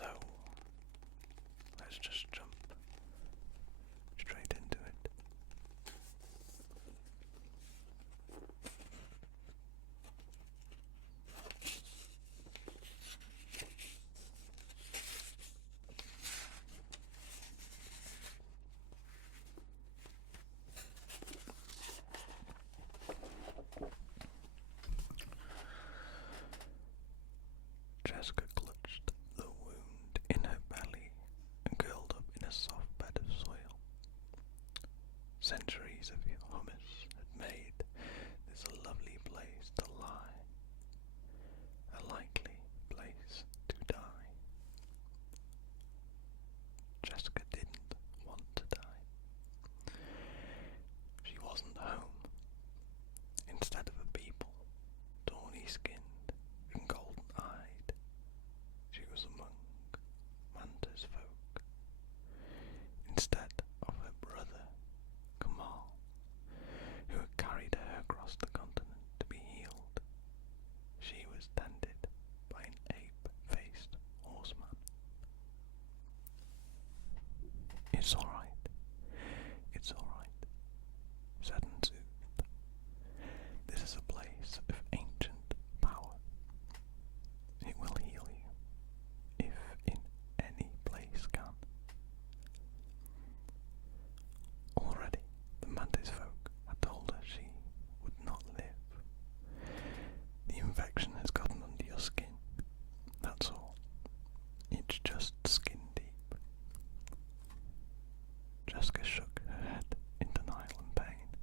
So, let's just jump straight into it. Jessica clutched the wound in her belly and curled up in a soft bed of soil. Centuries of hummus had made this a lovely place to lie, a likely place to die. Jessica didn't want to die. She wasn't home. Instead of a people, tawny-skinned and golden-eyed, she was among Manta's folk. Instead of her brother, Kamal, who had carried her across the continent to be healed, she was tended by an ape-faced horseman. "It's all right. It's all right," said and soothed. "This is a place of ancient power. It will heal you, if in any place can." Already, the mantis folk had told her she would not live. "The infection has gotten under your skin, that's all. It's just skin deep." Jessica shook her head in denial and pain,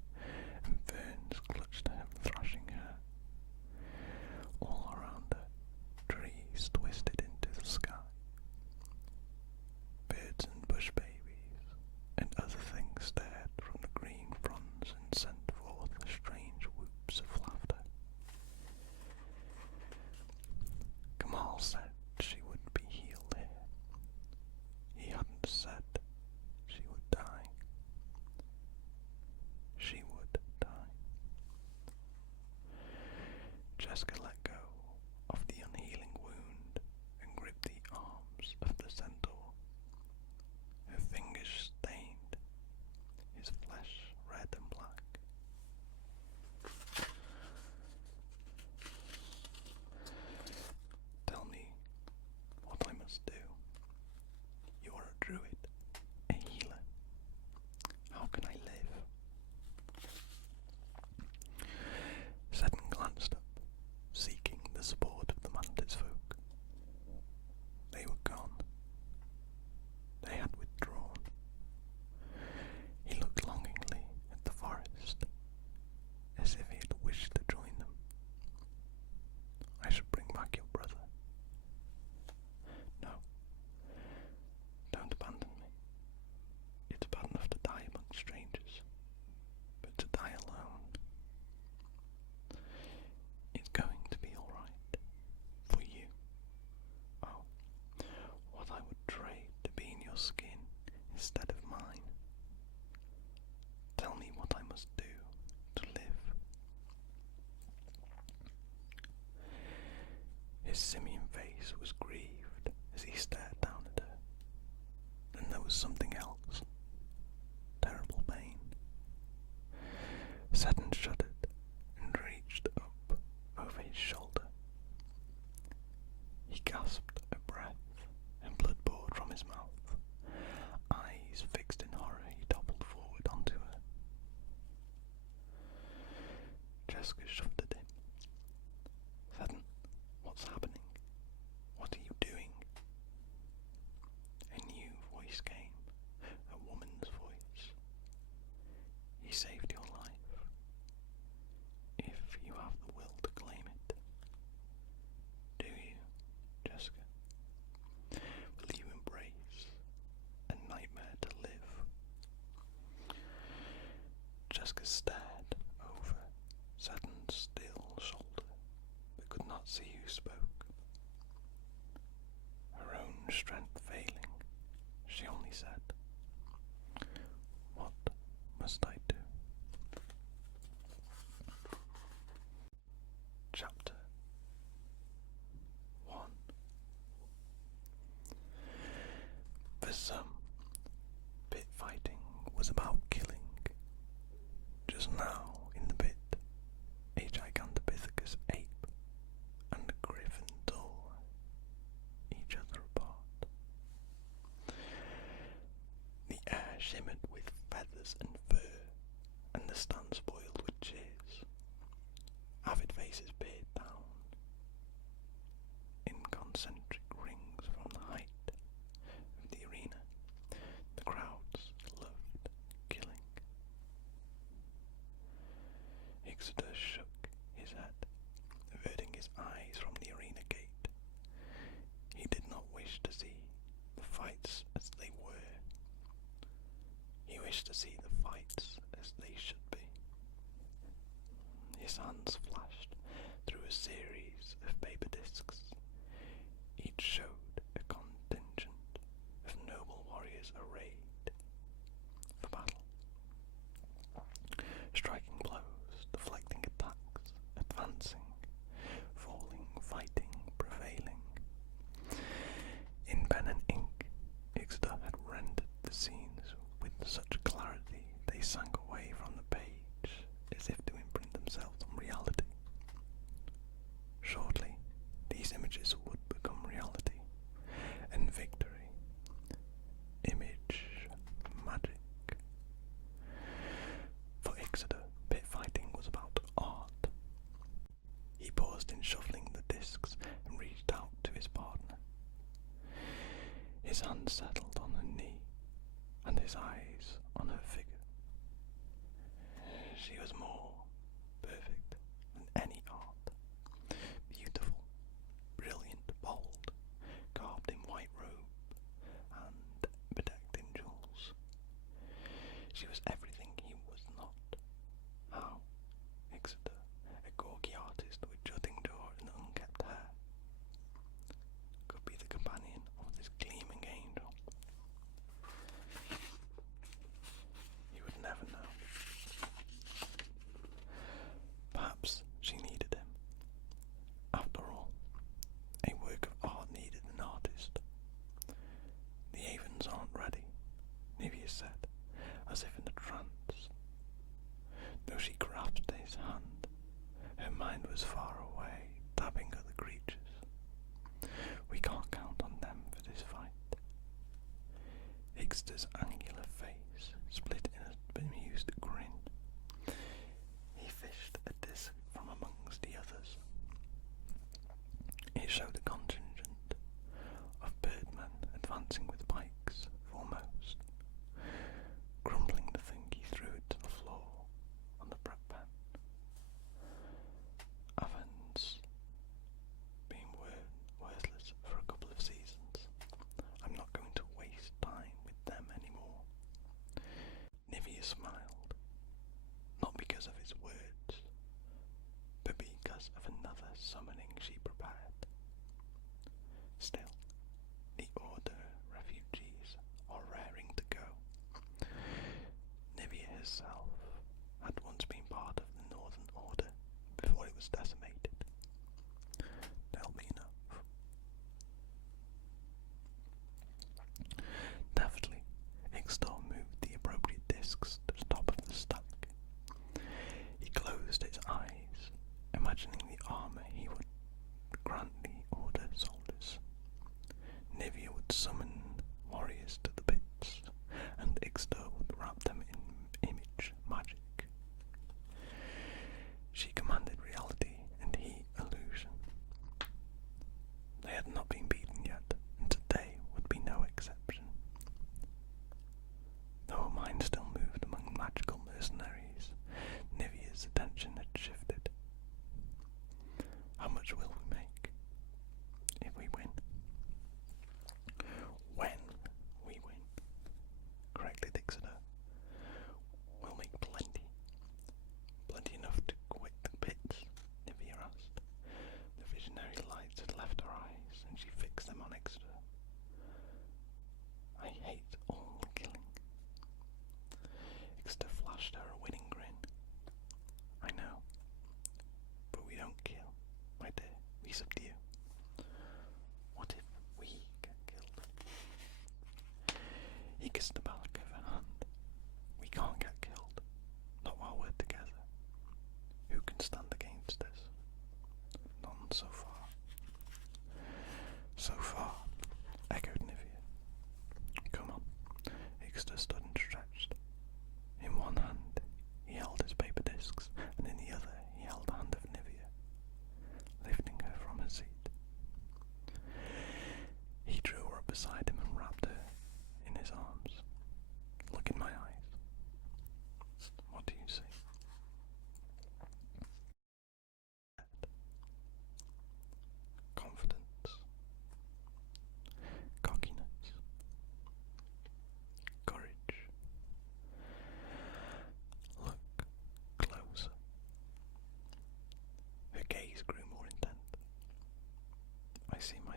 and ferns clutched her, thrashing her. All around her, trees twisted into the sky. Birds and bush babies and other things stared from the green fronds and sent forth strange whoops of laughter. Kamal said she would be healed here. He hadn't said she would die. She would die. Jessica let go of the unhealing wound and gripped the arms of the centaur. Her fingers stained his flesh red and black. "Tell me what I must do. You are a druid, a healer. How can I live?" Seddon glanced up, seeking the support of the mantis folk. They were gone. They had withdrawn. He looked longingly at the forest, as if he had wished to join them. "I should bring back your brother." "No. Don't abandon me. It's bad enough to die among strangers, but to die alone. It's going to be all right. For you. Oh, what I would trade to be in your skin instead of mine. Tell me what I must do to live." His simian face was grieved as he stared down at her. Then there was something else. Terrible pain. Seddon shuddered and reached up over his shoulder. He gasped a breath, and blood poured from his mouth. Eyes fixed in horror, he toppled forward onto her. Jessica shoved at him. "Seddon, what's happening? What are you doing?" A new voice came, a woman's voice. "He saved your life. If you have the will to claim it. Do you, Jessica? Will you embrace a nightmare to live?" Jessica stared over Seddon's still shoulder, but could not see who spoke. Her own strength failing, she only said, "What must I do?" Chapter 1. shimmered with feathers and fur, and the stand spoiled with cheers. Avid faces peered down in concentric rings from the height of the arena. The crowds loved killing. Ixoder shook his head, averting his eyes from the arena gate. He did not wish to see the fights as they were. He wished to see the fights as they should be. His hands flashed through a series of paper discs. Each showed a contingent of noble warriors arrayed for battle, striking blows, deflecting attacks, advancing, falling, fighting, prevailing. In pen and ink, Ixoder had rendered the scenes with such clarity they sank away from the page as if to imprint themselves on reality. Shortly, these images would become reality, and victory, image, magic. For Ixoder, pit fighting was about art. He paused in shuffling the discs and reached out to his partner. His hand settled on her knee, and his eyes on her figure. She was more perfect than any art. Beautiful, brilliant, bold, garbed in white robe, and bedecked in jewels. She was everything he was not. How Ixoder, a gawky artist with jutting jaw and unkempt hair, could be the companion of this gleaming angel. He would never know. Perhaps she needed him. After all, a work of art needed an artist. The Avens aren't ready, Nivea said, as if in a trance. Though she grasped his hand, her mind was far away, tapping other creatures. We can't count on them for this fight. Ixoder's angular face split in a bemused grin. He fished a disc from amongst the others. It showed a contingent of birdmen advancing with pikes foremost. Grumbling to think, he threw it to the floor on the prep pen. Avon's been worthless for a couple of seasons. I'm not going to waste time with them anymore. Nivea smiled, not because of his words, but because of another summoning she prepared. Still, the Order refugees are raring to go. Nivea herself had once been part of the Northern Order before it was decimated. There'll be enough. Deftly, Ixoder moved the appropriate discs to the top of the stack. He closed his eyes, imagining the armor he would grant the Order soldiers. Nivea would summon warriors to the pits, and Ixoder would wrap them in image magic. She commanded reality, and he illusion. They had not been beaten yet, and today would be no exception. Though her mind still moved among magical mercenaries, Nivea's attention had shifted. How much will we make if we win? When we win, corrected Ixoder. We'll make plenty. Plenty enough to quit the pits, Nivea asked. The visionary lights had left her eyes, and she fixed them on Ixoder. I hate all killing. Ixoder flashed her a winning grin. I know, but we don't kill, my dear. We subdue. What if we get killed? He kissed the back of her hand. We can't get killed. Not while we're together. Who can stand against us? None so far. So far, echoed Nivea. Come on. Ixoder stood and stretched.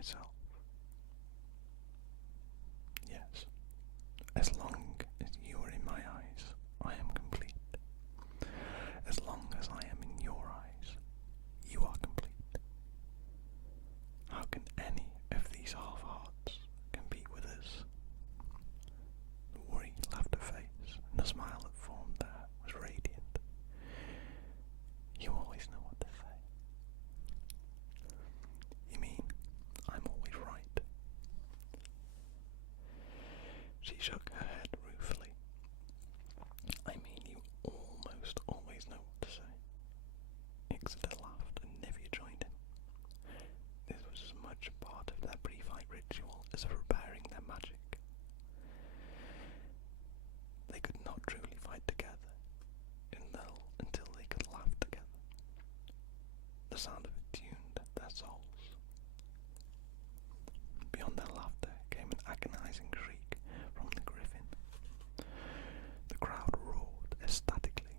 myself. Yes, as long as you are in my eyes, I am complete. As long as I am in your eyes, you are complete. How can any of these half-hearts compete with us? The worry left her face, and the smile that formed there was radiant. You always know what to say. You mean I'm always right? She shook her head ruefully. I mean you almost always know what to say. Ixoder laughed and Nivea joined in. This was as much a part of their pre-fight ritual as preparing their magic. They could not truly fight together until they could laugh together. The sound of it tuned their souls. Beyond their laughter came an agonizing shriek from the griffin. The crowd roared ecstatically,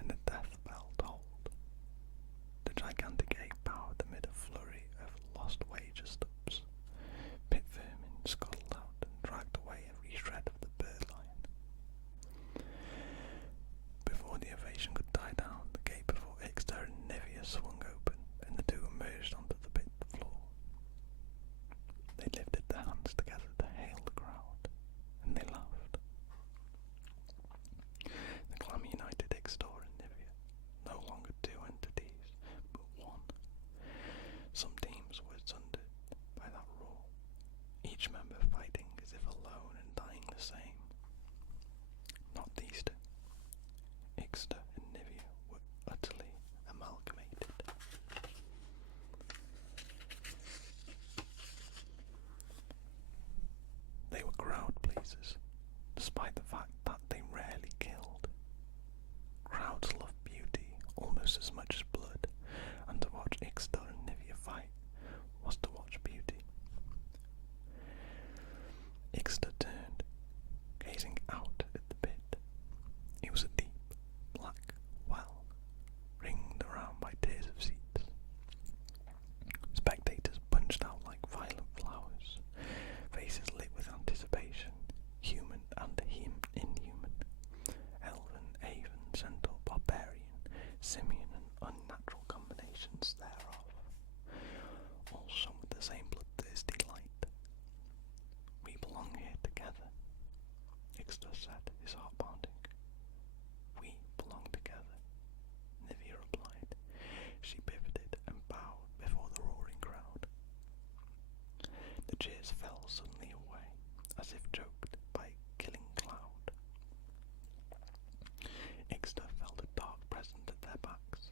and the death bell tolled. The gigantic ape bowed amid a flurry of lost wager stubs. Pit vermin scuttled out and dragged away every shred of the bird lion. Before the ovation could die down, the gate before Ixter and Nivea swung open, and the two emerged onto the pit floor. They lifted their hands together to hail the crowd, and they laughed. The clan united Ixter and Nivea, no longer two entities, but one. Some teams were sundered by that roar, each member fighting as if alone and dying the same. Not these two. Ixter and Nivea were utterly amalgamated. They were crowd pleasers, despite the fact that they rarely killed. Crowds love beauty almost as much as blood, and to watch Ixter and Nivea fight was to watch beauty. Ixter turned, gazing out at the pit. It was a deep, black well, ringed around by tiers of seats. Spectators bunched out like violent flowers, faces lit with anticipation, human and inhuman, elven, aven, centaur, barbarian, simian, and unnatural combinations thereof, all shone with the same bloodthirsty light. We belong here together, Ixter said, his heart pounding. We belong together, Nivea replied. She pivoted and bowed before the roaring crowd. The cheers fell suddenly away, as if choked by a killing cloud. Ixter felt a dark presence at their backs.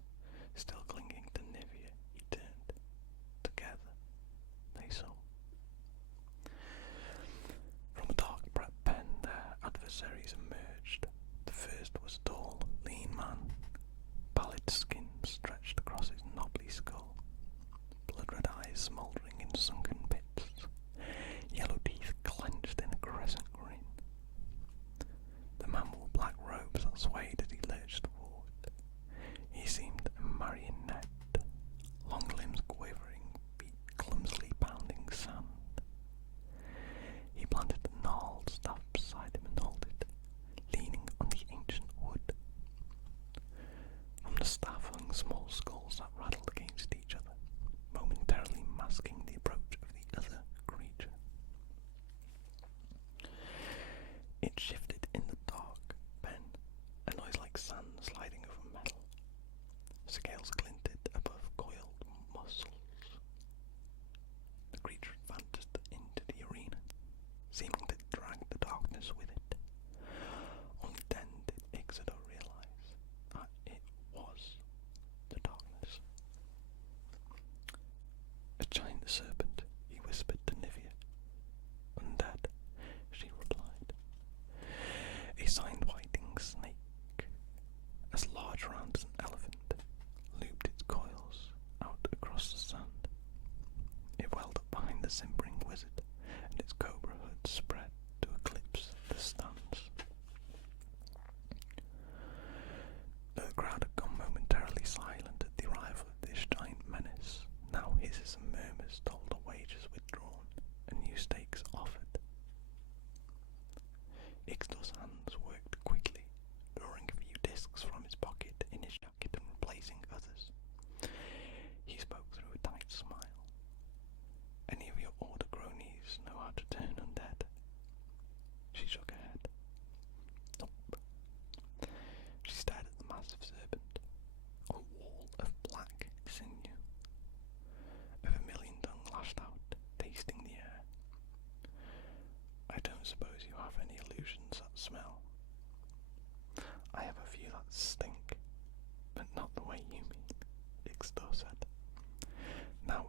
Still clinging to Nivea, he turned. Together, they saw. From a dark pen, their adversaries emerged. The first was a tall, lean man. Pallid skin stretched across his knobbly skull. Blood-red eyes smouldering in sunken pits.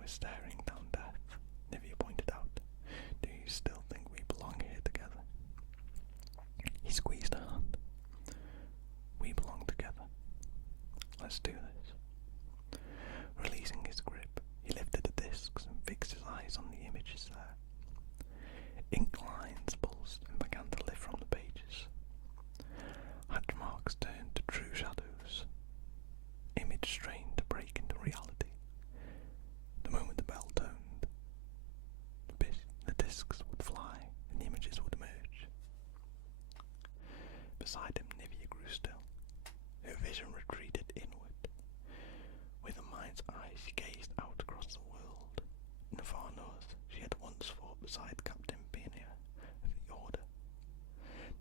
we're staring down death, Nivea pointed out. Do you still think we belong here together? He squeezed her hand. We belong together. Let's do this. Releasing his grip, he lifted the discs and fixed his eyes on the images there. Ink lines pulsed and began to lift from the pages. Hatch marks turned to true shadows. Image strained to break into reality. The moment the bell toned, the discs would fly and the images would emerge. Beside him, Nivea grew still. Her vision retreated inward. With her mind's eye, she gazed out across the world. In the far north, she had once fought beside Captain Pioneer of the Order.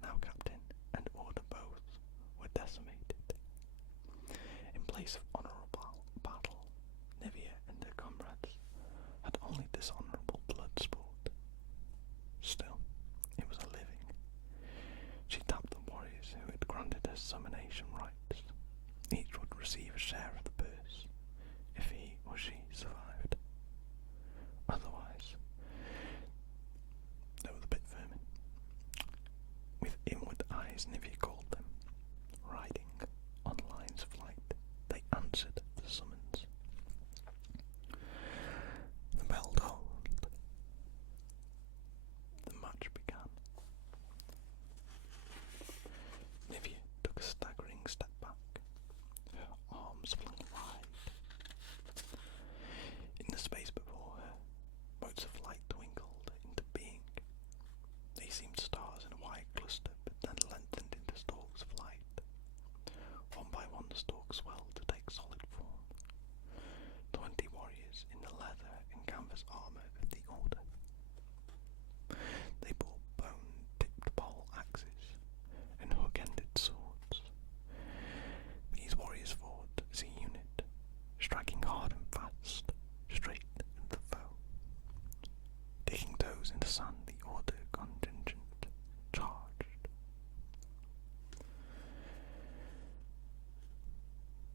Now Captain and Order both were decimated. In place of honourable battle, Nivea and her comrades had only dishonourable blood sport. Still, it was a living. She tapped the warriors who had granted her summonation rights. Each would receive a share of the purse, if he or she survived. Otherwise, they were the bit vermin. With inward eyes, Nivea called them. Riding on lines of light, they answered the summons. The bell tolled. The match began. Nivea took a staggering step back, her arms flung wide. In the space before her, motes of light twinkled into being. They seemed stars in a wide cluster, but then lengthened into stalks of light. One by one the stalks swelled to take solid form. 20 warriors in the leather and canvas armour of the Order. They bore bone-tipped pole axes and hook-ended swords. These warriors fought as a unit, striking hard and fast, straight at the foe. Digging toes into sand, the Order contingent charged.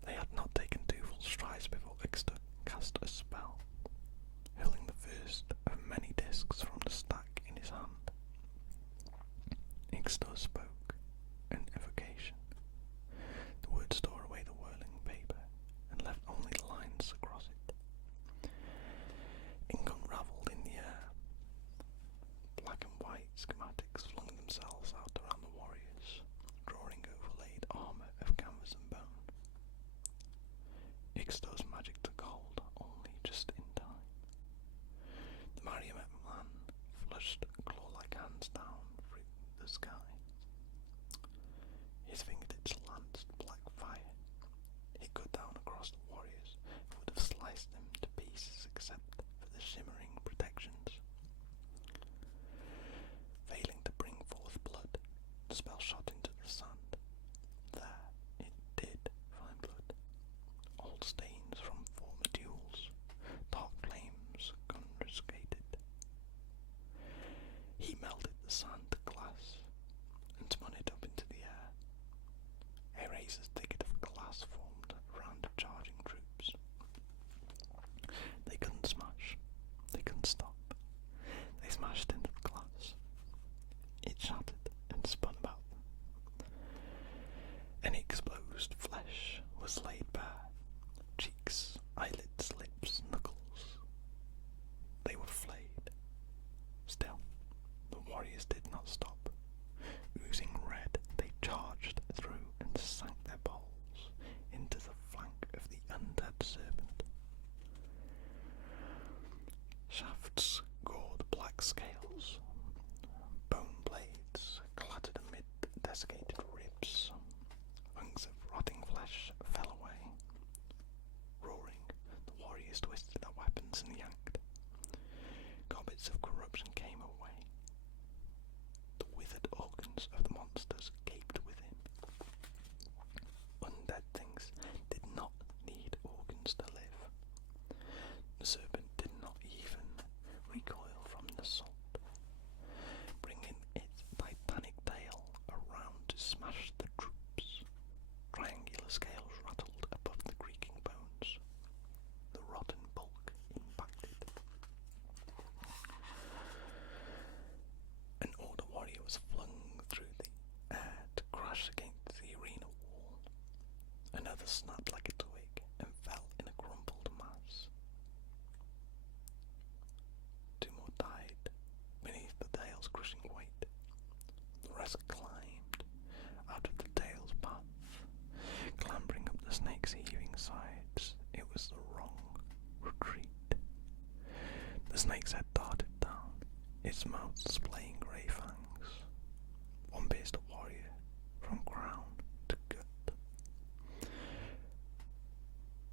They had not taken 2 full strides before Ixta cast a spell, hurling the first of many discs from the stack in his hand. Ixta spoke an evocation. The words tore away the whirling paper and left only lines across it. Ink unravelled in the air. Black and white schematics flung themselves out around the warriors, drawing overlaid armour of canvas and bone. Ixta's magic took hold only just in time. The marionette man flushed claw-like hands down through the sky. His fingertips lanced black fire. He cut down across the warriors and would have sliced them to pieces except for the shimmering protections. Failing to bring forth blood, the spell shot into the sand. There it did find blood. Old stains from former duels, dark flames confiscated. He melted the sand to glass and spun it up into the air. A razor's thicket of glass formed around the charging troops. They couldn't smash. They couldn't stop. They smashed into the glass. It shattered and spun about them. An exposed flesh was laid bare. Cheeks, eyelids, lips, knuckles. They were flayed. Still, the warriors did not stop. Oozing red, they charged through and sank their poles into the flank of the undead serpent. Shafts gored black scales. Bone blades clattered amid desiccated ribs. Hunks of rotting flesh fell away. Roaring, the warriors twisted their weapons and yanked. Gobbets of corruption came away. The withered organs of the monsters gaped within. Undead things did not need organs to live. The serpent did not even recoil from the assault. snake's head darted down, its mouth displaying grey fangs. One pierced a warrior from crown to gut.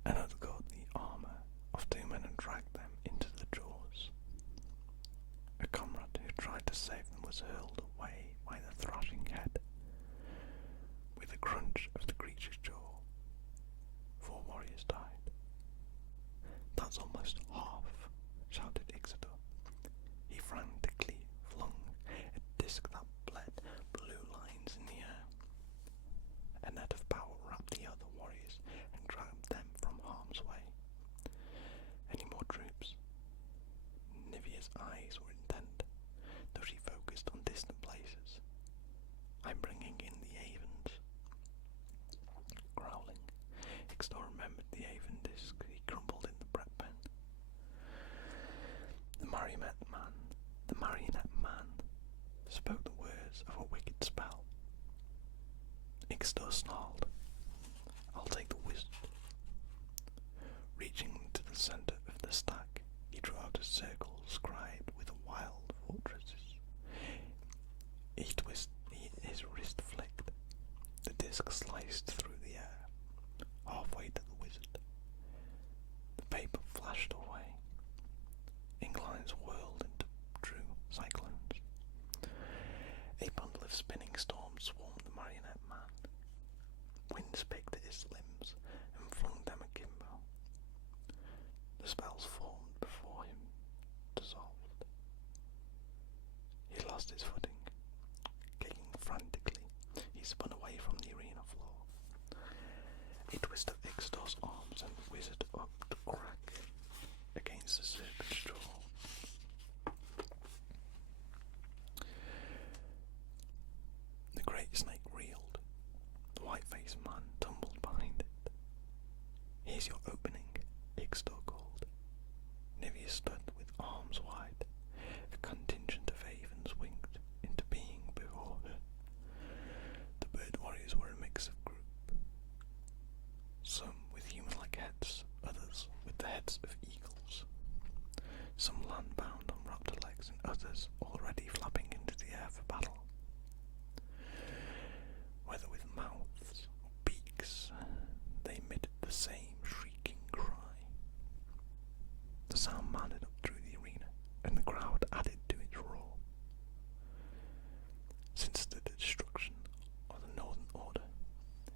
Another caught the armour of two men and dragged them into the jaws. A comrade who tried to save them was hurled away by the thrashing head. With a crunch of the creature's jaw, 4 warriors died. That's almost half, shouted Ixodor. He frantically flung a disc that bled blue lines in the air. A net of power wrapped the other warriors and grabbed them from harm's way. Any more troops? Nivea's eyes were intent, though she focused on distant places. I'm bringing in the Avens. Growling, Ixodor remembered the Aven disc he crumpled in the bread pen. The marionette man spoke the words of a wicked spell. Ixodor snarled, I'll take the wizard. Reaching to the centre of the stack, he drew out a circle scribed with wild fortresses. His wrist flicked. The disc sliced through the air, halfway to the wizard. The paper flashed away. Inklines whirled into true cyclones. A bundle of spinning storms swarmed the marionette man. Winds picked at his limbs and flung them akimbo. The spells formed before him dissolved. He lost his footing. Kicking frantically, he spun away from the arena floor. A twist of Ixodor's arms and the wizard up the crack against the serpent's jaw. The great snake reeled. The white-faced man tumbled behind it. Here's your opening, Ixodor called. Nivea stood with arms wide. A contingent of Avens winked into being before her. The bird warriors were a mix of group. Some with human-like heads, others with the heads of eagles. Some land-bound on raptor legs and others already flapping into the air for battle. Whether with mouths or beaks, they emitted the same shrieking cry. The sound mounted up through the arena, and the crowd added to its roar. Since the destruction of the Northern Order,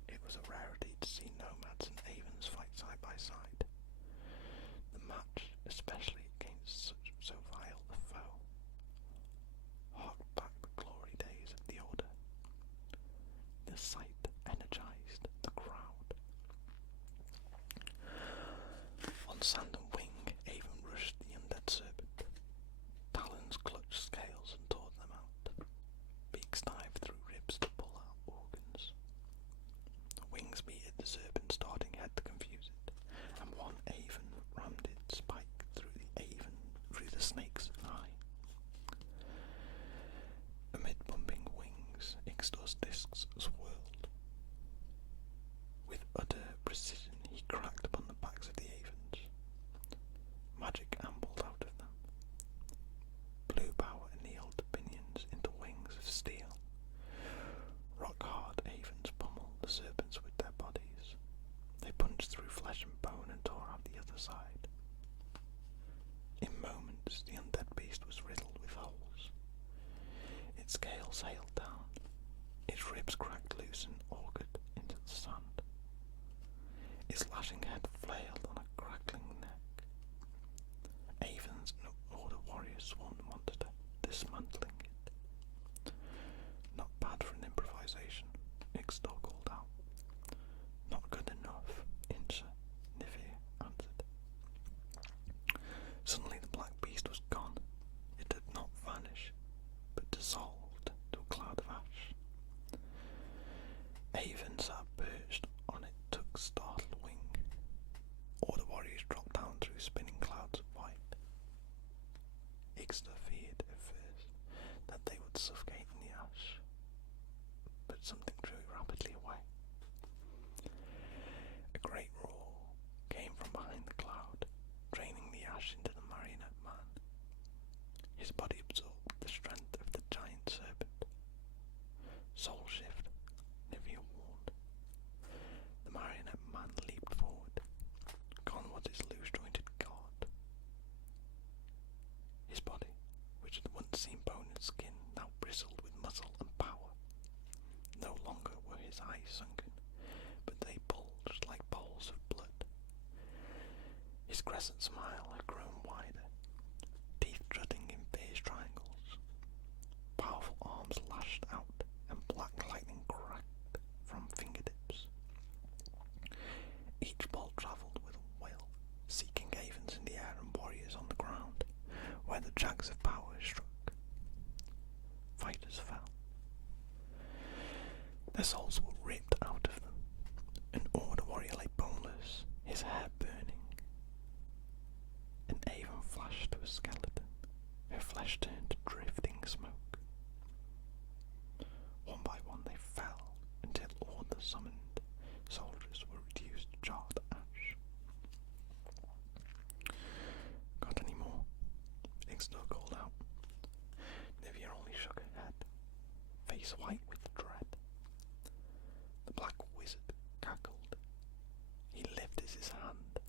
it was a rarity to see nomads and Avens fight side by side. The match, especially against so vile a foe, harked back the glory days of the Order. The sight energized the crowd. On sand and wing, Avon rushed the undead serpent. Talons clutched scales and tore them out. Beaks dived through ribs to pull out organs. Wings beat at the serpent's darting head to confuse it, and one Avon rammed its spike through the snake's eye. Amid bumping wings, Ixodor's discs swirled. With utter precision, he cracked upon the backs of the Avens. Magic ambled out of them. Blue power annealed the pinions into wings of steel. Rock-hard Avens pummeled the serpents with their bodies. They punched through flesh and bone and tore out the other side. In moments, the undead beast was riddled with holes. Its scales sailed down. Its ribs cracked loose and augured into the sand. Its lashing head flailed on a crackling neck. Avens and Order warriors swarmed the monster, dismantling it. Not bad for an improvisation, Ixodor called out. Not good enough, Insa, Nivea answered. Suddenly the black beast was gone. It did not vanish, but dissolved to a cloud of ash. Avon sat perched on it, took startled wing. Order warriors dropped down through spinning clouds of white. Ixodor feared at first that they would suffocate in the ash, but something drew rapidly away. A great roar came from behind the cloud, draining the ash into the marionette man. His body absorbed the strength of the giant serpent. Soul shift, Nivea warned. The marionette man leaped forward. Gone was his loose-jointed god. His body, which had once seen bone and skin, now bristled with muscle and power. No longer were his eyes sunken, but they bulged like bowls of blood. His crescent smile had grown wider, teeth jutting in fierce triangles. Powerful arms lashed out, and black lightning cracked from fingertips. Each bolt travelled with a will, seeking havens in the air and warriors on the ground, where the jags of power struck. Fighters fell. Their souls were ripped out of them. An Order warrior lay boneless, his hair burning. An Avon flashed to a skeleton, her flesh turned to drifting smoke. One by one they fell, until all the summoned soldiers were reduced to charred ash. Got any more? Ixtor called out. Nivea only shook her head, face white with dread. The black wizard cackled. He lifted his hand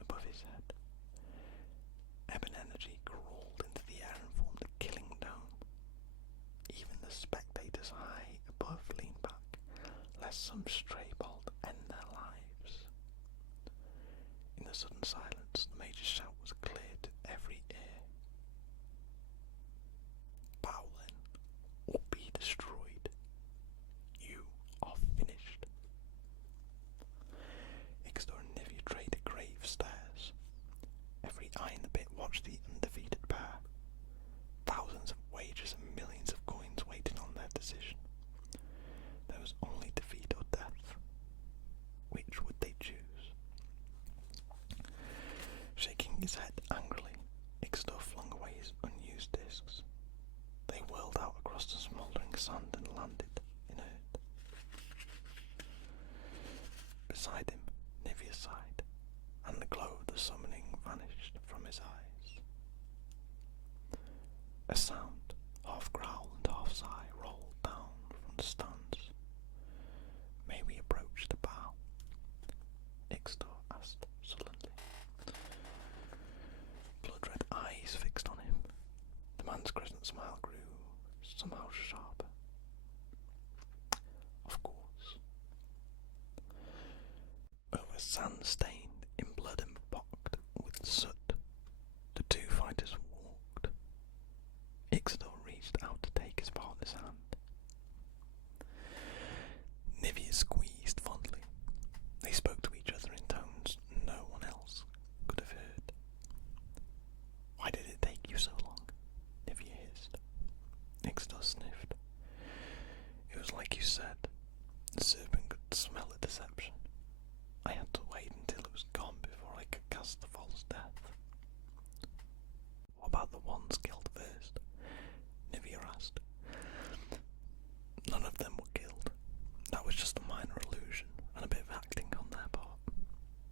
above his head. Ebon energy crawled into the air and formed a killing dome. Even the spectators high above leaned back, lest some stray bolt end their lives. In the sudden silence, the major's shout was clear to every ear. Bow then, or be destroyed. You are finished. Ixtor and Nivea traded grave stares. Every eye in the pit watched the undefeated pair. Thousands of wagers and millions of coins waited on their decision. There was only defeat or death. Which would they choose? Shaking his head angrily, Ixtor flung away his unused discs. They whirled out across the smouldering sand and landed inert. Beside him, Nivea sighed, and the glow of the summoning vanished from his eyes. A sound, half growl and half sigh, rolled down from the stands. May we approach the bow? Ixtor asked sullenly. Blood-red eyes fixed on him. The man's crescent smile grew somehow sharper. Of course. Over sand stained in blood and pocked with soot, the two fighters walked. Ixtor reached out to take his partner's hand. Nivea squeezed fondly. They spoke to each other in tones no one else could have heard. Why did it take you so long? Nivea hissed. Ixtor sniffed. It was like you said. The serpent could smell the deception. I had to wait until it was gone before I could cast the false death. What about the ones killed first? Nivea asked. None of them were killed. That was just a minor illusion and a bit of acting on their part.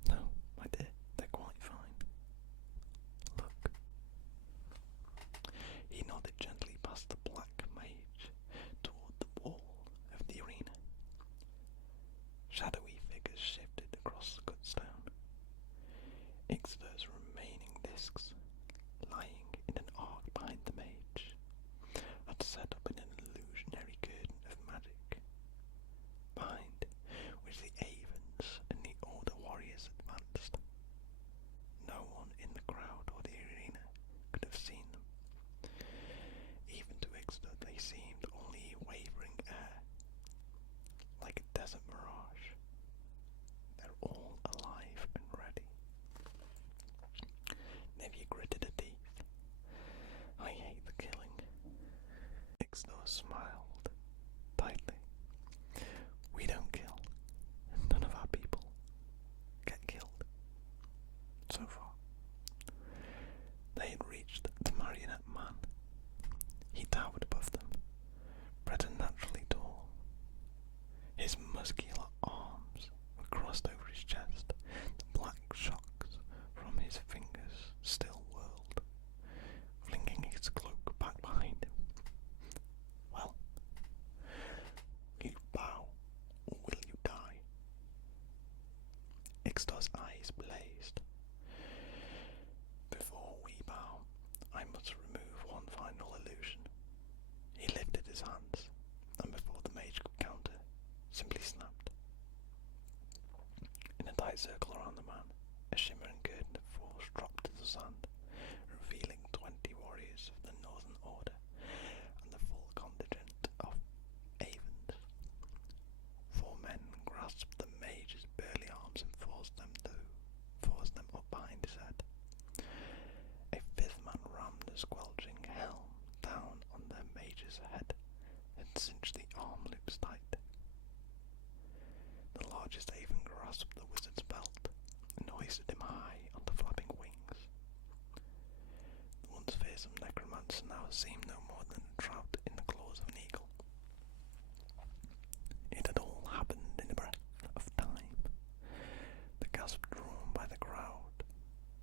No, my dear, they're quite fine. Look. He nodded gently past the black mage toward the wall of the arena. Shadowy figures shifted across the good stone. Ixtor's remaining discs, lying in an arc behind Ixtor's eyes blazed. Before we bow, I must remove one final illusion. He lifted his hands, and before the mage could counter, simply snapped. In a tight circle around the man, a shimmering curtain of force dropped to the sand, revealing 20 warriors of the Northern Order and the full contingent of Avens. 4 men grasped the mage's burly arms and forced them up behind his head. A 5th man rammed a squelching helm down on the mage's head and cinched the arm loops tight. The largest Aven grasped the wizard's belt and hoisted him high onto flapping wings. The once fearsome necromancer now seemed no more than a trout in the claws of an eagle. It had all happened in a breath of time. The gasp drawn by the crowd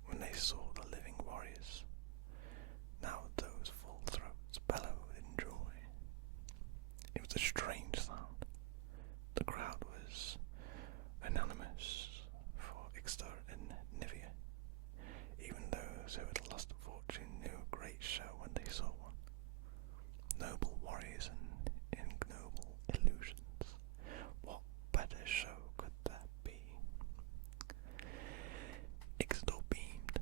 when they saw the living warriors. Now those full throats bellowed in joy. It was a strange sound. The crowd was unanimous for Ixtor and Nivea. Even those who had lost a fortune knew a great show when they saw one. Noble warriors and ignoble illusions. What better show could there be? Ixtor beamed,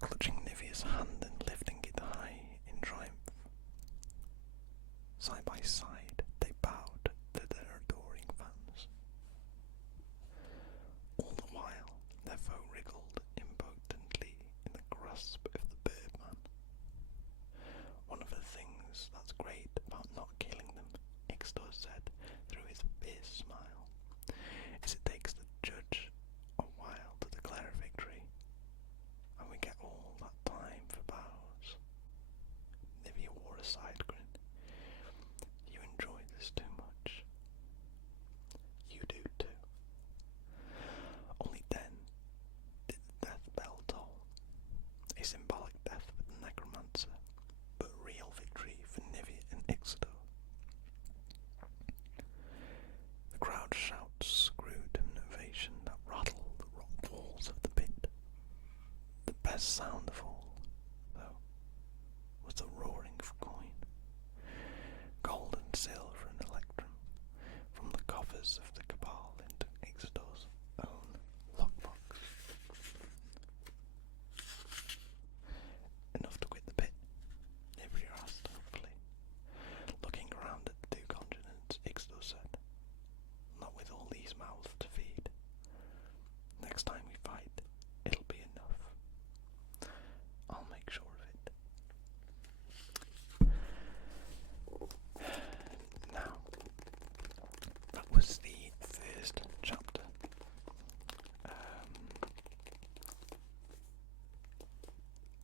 clutching Nivea's hand and lifting it high in triumph. Side by side, they bowed to their adoring fans. All the while, their foe wriggled impotently in the grasp of the birdman. One of the things that's great about not killing them, Ixtor said through his fierce smile, is it takes the judge a while to declare a victory, and we get all that time for bows. Nivea wore a side grin. You enjoy this too much. You do too. Only then did the death bell toll. A symbolic death for the necromancer, but real victory for Nivea and Ixtor. The crowd shouts grew to an ovation that rattled the rock walls of the pit. The best sound of all, though, was the roaring of coin. Gold and silver and electrum from the coffers of the cabal into Ixtor's own lockbox. Enough to quit the pit? Nivea asked hopefully. Looking around at the 2 continents, Ixtor said, not with all these mouths to feed. Next time we fight, it'll be enough. I'll make sure of it. Now, that was the first chapter.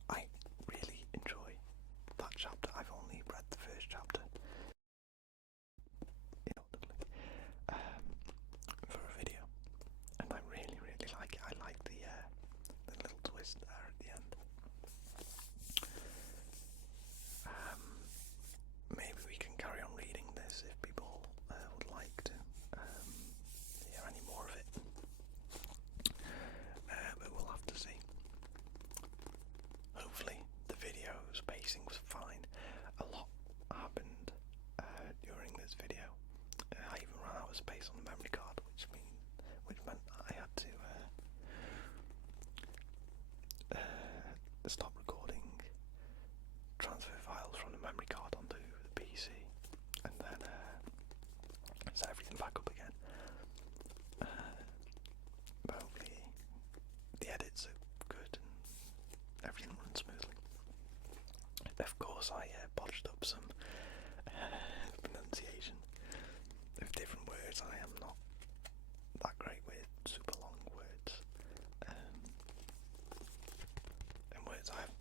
I really enjoy that chapter. I've only read the first chapter inaudibly for a video, and I really like it. I like the little twist there at the end. Maybe we can carry on reading this if people would like to hear any more of it, but we'll have to see. Hopefully the video's pacing was fine. A lot happened during this video. I even ran out of space on the memory card, which meant I had to stop recording, transfer files from the memory card onto the PC, and then set everything back up again. But hopefully the edits are good and everything runs smoothly. Of course I botched up some pronunciation of different words. I am not that great with super long words, and words I have